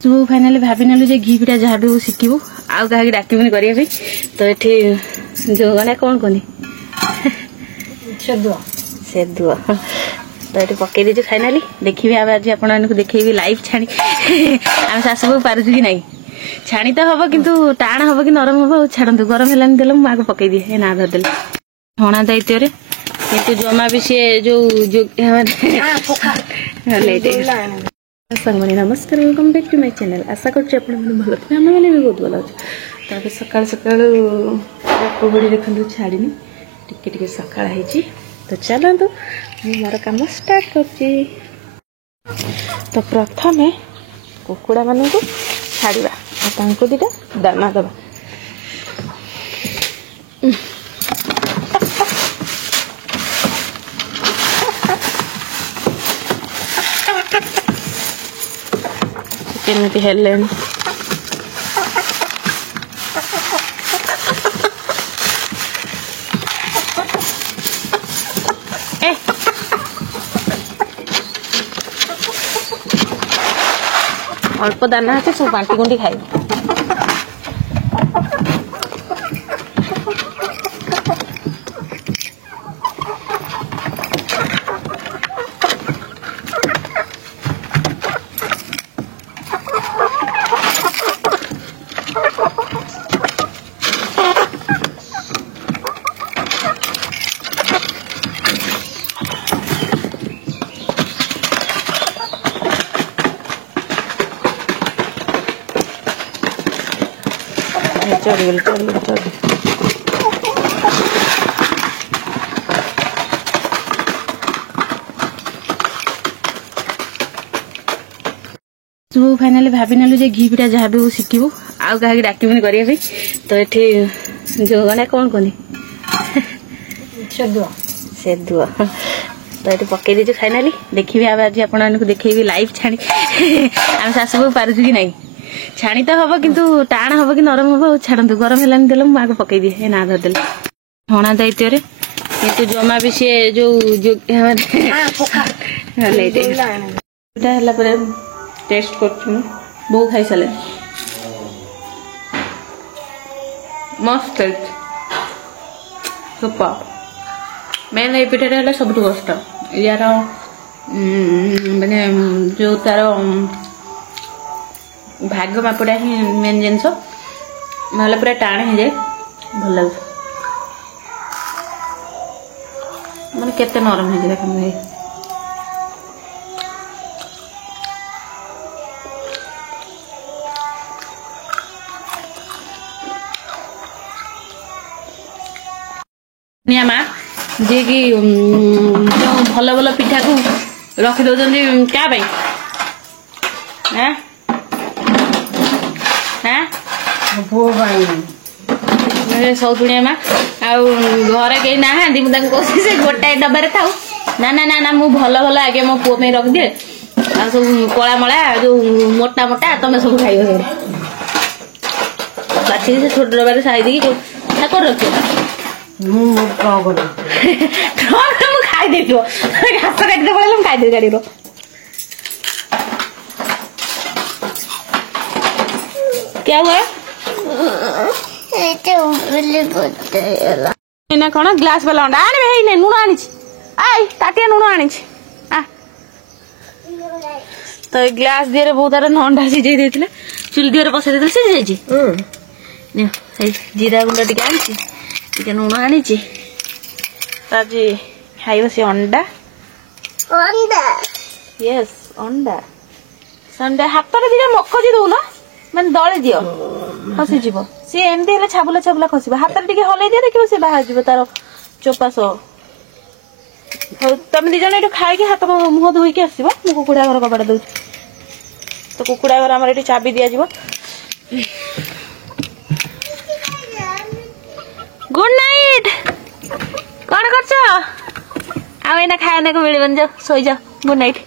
ସବୁ ଫାଇନାଲି ଭାବିନେଲୁ ଯେ ଘି ପିଠା ଯାହା ବି ଶିଖିବୁ ଆଉ କାହାକି ଡାକିବୁନି କରିବା ପାଇଁ। ତ ଏଠି ଯୋଉ ମାନେ କଣ କହନି ସେଦୁଅ ତ ଏଠି ପକେଇ ଦେଇଛୁ ଫାଇନାଲି। ଦେଖିବି ଆଉ ଆଜି ଆପଣମାନଙ୍କୁ ଦେଖେଇବି ଲାଇଭ୍ ଛାଣି ଆମେ ଶାଶୁ ବୋହୂ ପାରୁଛୁ କି ନାଇଁ। ଛାଣି ତ ହବ କିନ୍ତୁ ଟାଣ ହବ କି ନରମ ହବ ଛାଡ଼ନ୍ତୁ। ଗରମ ହେଲାନି ତେଲ ମୁଁ ଆଗ ପକେଇଦିଏ ଏ ନା ଧରିଦେଲି ଛଣା ଦାୟିତ୍ୱରେ। କିନ୍ତୁ ଜମା ବି ସିଏ ଯୋଉ ସାଙ୍ଗମାନେ ନମସ୍କାର, welcome back to my channel. ଆଶା କରୁଛି ଆପଣମାନେ ଭଲ ଥିବେ, ଆମେମାନେ ବି ବହୁତ ଭଲ ଅଛୁ। ତାପରେ ସକାଳୁ ସକାଳୁ କୁହୁଡ଼ି ଦେଖନ୍ତୁ ଛାଡ଼ିନି, ଟିକେ ଟିକେ ସକାଳ ହେଇଛି। ତ ଚାଲନ୍ତୁ ମୁଁ ମୋର କାମ ଷ୍ଟାର୍ଟ କରୁଛି। ତ ପ୍ରଥମେ କୁକୁଡ଼ାମାନଙ୍କୁ ଛାଡ଼ିବା ଆଉ ତାଙ୍କୁ ଦୁଇଟା ଦାନା ଦେବା। କେମିତି ହେଲେଣି ଅଳ୍ପ ଦାନା ଅଛି ସବୁ ବାଣ୍ଟି କୁଣ୍ଟି ଖାଇବେ। चढ़ी ସବୁ ଫାଇନାଲି ଭାବିନେଲୁ ଯେ ଘି ପିଠା ଯାହା ବି ଶିଖିବୁ ଆଉ କାହାକି ଡାକିବୁନି କରିବା ପାଇଁ। ତ ଏଠି ଯୋଉ ମାନେ କଣ କହନି ସେଦୁଅ ତ ଏଠି ପକେଇ ଦେଇଛୁ ଫାଇନାଲି। ଦେଖିବି ଆଉ ଆଜି ଆପଣମାନଙ୍କୁ ଦେଖେଇବି ଲାଇଭ୍ ଛାଣି ଆମେ ଶାଶୁ ବୋହୂ ପାରୁଛୁ କି ନାଇଁ। ଛାଣି ତ ହବ କିନ୍ତୁ ଟାଣ ହବ କି ନରମ ହବ ଛାଡ଼ନ୍ତୁ। ଗରମ ହେଲାନି ତେଲ ମୁଁ ଆଗ ପକେଇଦିଏ ଏ ନା ଧରିଦେଲି ଛଣା ଦାୟିତ୍ୱରେ। କିନ୍ତୁ ଜମା ବି ସିଏ ଯୋଉ ପିଠା ହେଲା ପରେ ଟେଷ୍ଟ କରୁଛୁ ମୁଁ, ବୋଉ ଖାଇସାରିଲେ ମସ୍ତ ସୁପର। ମେନ୍ ଏଇ ପିଠାଟା ହେଲା ସବୁଠୁ କଷ୍ଟ। ୟାର ମାନେ ଯୋଉ ତାର ଭାଗ ମାପଟା ହିଁ ମେନ୍ ଜିନିଷ, ନହେଲେ ପୁରା ଟାଣ ହେଇଯାଏ। ଭଲ ଲାଗୁଛି ମାନେ କେତେ ନରମ ହେଇଛି ଦେଖନ୍ତୁ ଭାଇ। ମା ଯିଏ କି ଯୋଉ ଭଲ ଭଲ ପିଠାକୁ ରଖି ଦଉଛନ୍ତି କା ପାଇଁ ସଉତୁଣିଆ ମା ଆଉ ଘରେ କେହି ନାହାନ୍ତି। ମୁଁ ତାଙ୍କୁ କହୁଛି ସେ ଗୋଟାଏ ଡବାରେ ଥାଉ। ନା ନା ନା ନା ମୁଁ ଭଲ ଭଲ ଆଗେ ମୋ ପୁଅ ପାଇଁ ରଖିଦିଏ, ଆଉ ସବୁ କଳା ମଳା ଯୋଉ ମୋଟା ମୋଟା ତମେ ସବୁ ଖାଇବ। ବାଛିକି ସେ ଛୋଟ ଡବାରେ ସାଇ ଦେଇକି ଠାକୁର ରଖିବ। ମୁଁ ଖାଇଦେଇଥିବ ଘାସ କାଟିତେ ପଳେଇଲେ ମୁଁ ଖାଇଦେବି ଗାଡିର। क्या हुआ ना कौन ग्लास वाला अंडा आने में लुण आनी आई ताटिया लुण आनी तो ग्लास दिए बहुत तार अंडा सीझे देते चुली दिए बसई देते सीझी जाइए। जीरा गुंड टे आनी लुण आनी आज खाइब से अंडा यस अंडा संडे हाथ में दिटा मखजी दौन ମାନେ ଦଳି ଦିଅ ଖସିଯିବ। ସିଏ ଏମିତି ହେଲେ ଛାବୁଲା ଛାବୁଲା ଖସିବ। ହାତରେ ଟିକେ ହଲେଇ ଦିଅ ଦେଖିବ ସିଏ ବାହାରି ଯିବ ତାର ଚୋପା ସହ। ହଉ ତମେ ଦି ଜଣ ଏଠୁ ଖାଇକି ହାତ ମୁହଁ ଧୋଇକି ଆସିବ। ମୁଁ କୁକୁଡ଼ା ଘର କବାଟ ଦଉଛି। ତ କୁକୁଡ଼ା ଘର ଆମର ଏଠି ଚାବି ଦିଆଯିବ। Good night. କଣ କରୁଛ? ଆଉ ଏଇନା ଖାଇବାକୁ ମିଳିବନି, ଯାଅ ଶୋଇଯାଅ। Good night.